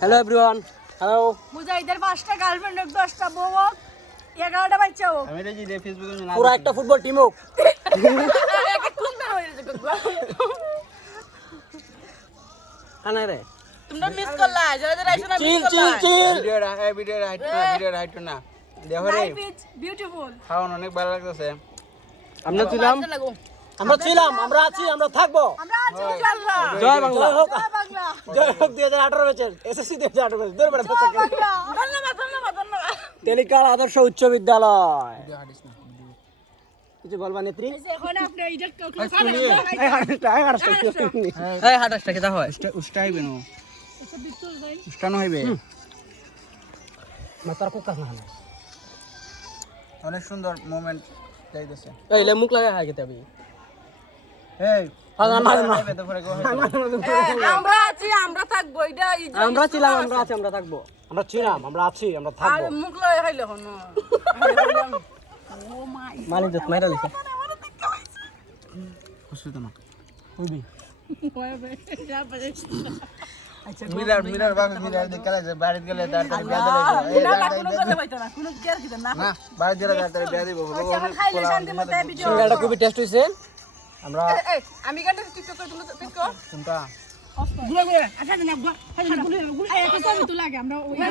Hello everyone, hello. মুজাহিদের 5টা girlfriend, 10টা বউ, 11টা বাচ্চা হোক, আমি রে যে ফেসবুকে না পুরো একটা ফুটবল টিম হোক। একে খুন বের হয়ে গেছে গো। আনা রে তোমরা মিস করলা, যারা যারা আইছো না মিস চিল করলা। চিল চিল। ভিডিও রাইট না দেখো রে লাইফ ইজ বিউটিফুল। খাওয়ান অনেক ভালো লাগতেছে। আমরা ছিলাম, আমরা আছি, আমরা থাকবো। আমরা আছি ইনশাআল্লাহ। জয় বাংলা, জয় বাংলা। জয় হোক 2018 ব্যাচের এসএসসি 2018 ব্যাচ দূর বেড়া জয় বাংলা। ধন্যবাদ ধন্যবাদ ধন্যবাদ। তেলিকাল আদর্শ উচ্চ বিদ্যালয়। কিছু বলবা নেত্রী? এই যে এখন আপনি এইটা এই হাটাসটা কেটা হয়? উস্টা হইবে না উস্টানো হইবে। মাতার কোকা না অনেক সুন্দর মোমেন্ট যাইতেছে। এই লে মুখ লাগায় হাই খেতে আমি। এই আমরা তো পরে গো আমরা আছি, আমরা থাকবো। এটা আমরা ছিলাম, আমরা আছি, আমরা থাকবো। আমরা ছিলাম, আমরা আছি, আমরা আর থাকবো। মুখ লয় খাইলে হন। ও মাই মালিক দত মাইরা লিখা খুশি তো না। হইবি। মিরার বাবা মিরার দেখে গেলে বাড়ি গেলে তাড়াতাড়ি বিয়া দিলে না কোনো কথা পাইতো না, কোনো কেয়ার কিতা না। না বাড়ি দিলে তাড়াতাড়ি বিয়া দিব। এখন খাইলে শান্তি মতে ভিডিও। সিঙ্গাড়া খুবই টেস্ট হইছে। আমরা এই আমি গানটা টিকটক করে তুমি টিকটক কোনটা ঘুরে ঘুরে আচ্ছা না গুলা গুলা এই একটা ছবি তো লাগে আমরা